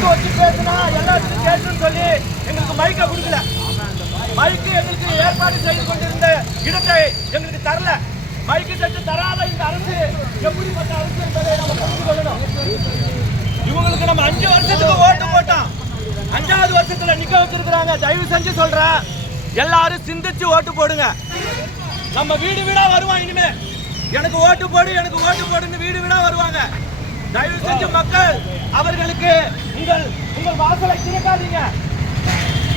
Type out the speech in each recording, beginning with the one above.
மைக்கு வச்சு பேசினா எல்லாத்துக்கும் கேட்டுன்னு சொல்லி எங்களுக்கு மைக்கை கொடுக்கல. மைக்கு எங்களுக்கு ஏற்பாடு செய்து கொண்டிருந்த இடத்தை எங்களுக்கு தரல. மைக்கு செட்டு தராத இந்த அரசு எப்படிப்பட்ட அரசு என்பதை நம்ம புரிந்து கொள்ளணும். இவங்களுக்கு நம்ம 5 வருஷத்துக்கு ஓட்டு போட்டோம், 5வது வருஷத்துல நிக்க வச்சிருக்கிறாங்க. தயவு செஞ்சு சொல்றேன், எல்லாரும் சிந்திச்சு ஓட்டு போடுங்க. நம்ம வீடு வீடா வருவான். இனிமே எனக்கு ஓட்டு போடு, எனக்கு ஓட்டு போடுன்னு வீடு வீடா வருவாங்க. தயவு செஞ்சு மக்கள் அவர்களுக்கு உங்கள் வாசலை திறக்காதீங்க.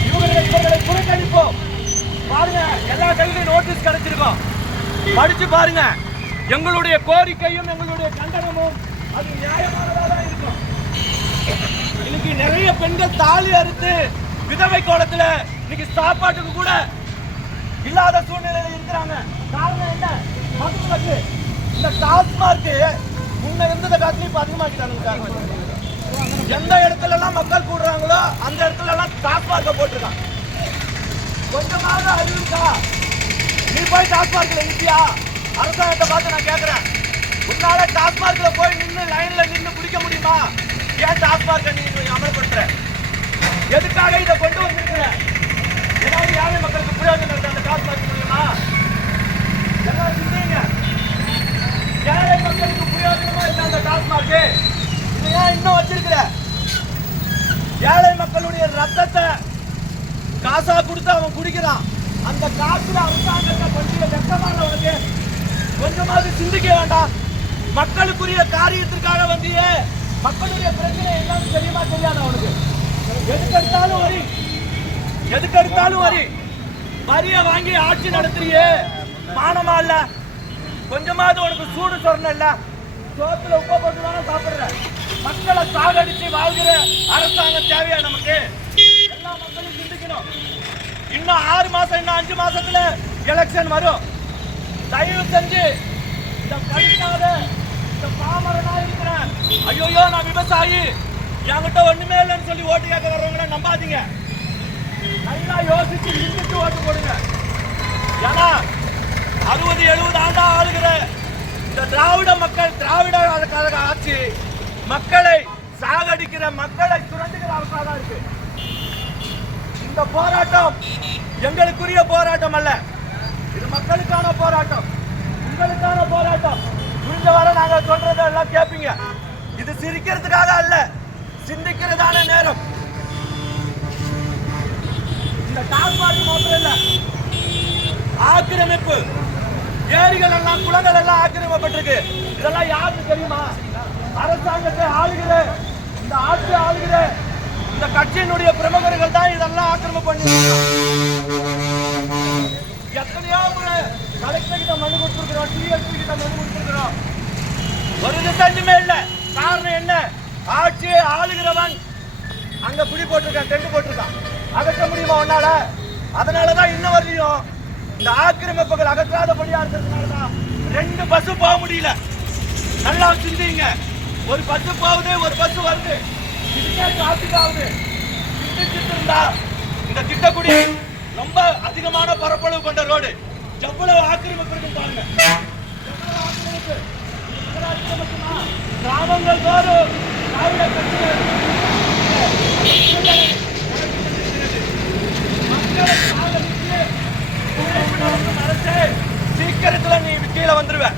இவர்களை புறக்கணிப்போம். பாருங்க, எல்லா கையிலும் நோட்டீஸ் கிடைச்சிருக்கோம், படிச்சு பாருங்க. எங்களுடைய கோரிக்கையும் எங்களுடைய கண்டனமும் அது நியாயமானதாக தான் இருக்கும். இன்னைக்கு நிறைய பெண்கள் தாலி அறுத்து விதவை கோலத்துல இன்னைக்கு சாப்பாட்டுக்கு கூட இல்லாத சூழ்நிலையில இருக்கிறாங்க. காரணம் என்ன? மதுவிலக்கு. இந்த டாஸ்மார்க் முன்ன இருந்ததை காட்டிலும் இப்ப அதிகமாக்கிட்டாங்க. எந்த இடத்துல எல்லாம் மக்கள் கூடுறாங்களோ அந்த இடத்துல எல்லாம் டாஸ்மார்க்க போட்டிருக்காங்க. கொஞ்சமாக அறிவிக்கா, நீ போய் டாஸ்மார்க்ல நிற்பியா? அரசாங்கத்தை பார்த்து நான் கேட்கிறேன், உன்னால டாஸ்மார்க்ல போய் நின்று லைன்ல நின்று குடிக்க முடியுமா? ஏன் டாஸ்மார்க்க நீ அமல்படுத்துற? எதுக்காக இதை கொண்டு வந்திருக்கிற? ஏதாவது ஏழை மக்களுக்கு பிரயோஜனம் இருக்கு அந்த டாஸ்மார்க் மூலியமா? எல்லாம் சிந்திங்க. ஏழை மக்களுக்கு பிரயோஜனமா இல்லை அந்த டாஸ்மார்க். இதை ஏன் இன்னும் வச்சிருக்கிற? ஏழை மக்களுடைய ரத்தத்தை காசா கொடுத்து அவன் குடிக்கிறான். அந்த காசுல அரசாங்கத்தை பற்றிய வெட்டமானவனுக்கு கொஞ்சமாவது சிந்திக்க வேண்டாம். மக்களுக்குரிய காரியத்திற்காக வந்தியே, மக்களுடைய பிரச்சனை என்னன்னு தெரியுமா தெரியாது அவனுக்கு? எதுக்கெடுத்தாலும் வரி வரிய வாங்கி ஆட்சி நடத்துறியே, மானமா இல்ல? கொஞ்சமாவது உனக்கு சூடு சொரணம் இல்ல? சோத்துல உப்ப போட்டு தானே சாப்பிடுற. மக்களை சாகடிச்சு வாழ்கிற அரசாங்கம் தேவையா நமக்கு? எல்லா மக்களும் சிந்திக்கணும். இன்னும் 6 மாசம், இன்னும் 5 மாசத்துல எலெக்ஷன் வரும். தயவு செஞ்சு இந்த படிக்காத இந்த பாமரனா இருக்கிறேன், ஐயோ நான் விவசாயி, என்கிட்ட ஒண்ணுமே இல்லைன்னு சொல்லி ஓட்டு கேட்க வர்றவங்கள நம்பாதீங்க. நல்லா யோசிச்சு சிந்திச்சு ஓட்டு போடுங்க. ஏன்னா 60-70 ஆண்டா ஆளுகிற இந்த திராவிட மக்கள், திராவிட கழக ஆட்சி மக்களை சாகடிக்கிற, மக்களை சுரண்டுகிற அரசாக தான் இருக்கு. இந்த போராட்டம் எங்களுக்குரிய போராட்டம் அல்ல, இது மக்களுக்கான போராட்டம், உங்களுக்கான போராட்டம். புரிஞ்ச வர நாங்க சொல்றதெல்லாம் கேட்பீங்க. இது சிரிக்கிறதுக்காக அல்ல, சிந்திக்கிறதான நேரம். இந்த டாஸ்மார்க் மாத்திரம் இல்ல, ஆக்கிரமிப்பு, ஏரிகள் எல்லாம், குளங்கள் எல்லாம் ஆக்கிரமிக்கப்பட்டிருக்கு. இதெல்லாம் யாருக்கு தெரியுமா? அரசாங்கத்தை ஆளுகிற, இந்த ஆட்சி ஆளுகிற இந்த கட்சியினுடைய பிரமுகர்கள் தான் இதெல்லாம் ஆக்கிரமிப்பு பண்ணி. எத்தனையோ முறை கலெக்டர் கிட்ட மனு கொடுத்துருக்கிறோம், டிஎஸ்பி கிட்ட மனு கொடுத்துருக்கிறோம், ஒரு ரிசல்ட்டுமே இல்லை. காரணம் என்ன? ஆட்சியை ஆளுகிறவன் அங்க பிடி போட்டிருக்கான், டென்ட் போட்டிருக்கான். அகற்ற முடியுமா உன்னால? அதனாலதான் இன்ன வரையும் இந்த ஆக்கிரமிப்புகள் அகற்றாதபடியா இருக்கிறதுனாலதான் 2 பஸ் போக முடியல. நல்லா சிந்திங்க. ஒரு பஸ் போகுது, ஒரு பஸ் வருது, இதுக்கே டிராபிக் ஆகுது. சிந்திச்சுட்டு இருந்தா இந்த திட்டக்குடி ரொம்ப அதிகமான பரப்பளவு கொண்ட ரோடு, எவ்வளவு ஆக்கிரமிப்பு இருக்கு பாருங்க. கிராமங்கள் தோறும் திராவிட கட்சிகள் மக்களை அரசு சீக்கிரத்துல நீ கீழே வந்துருவேன்.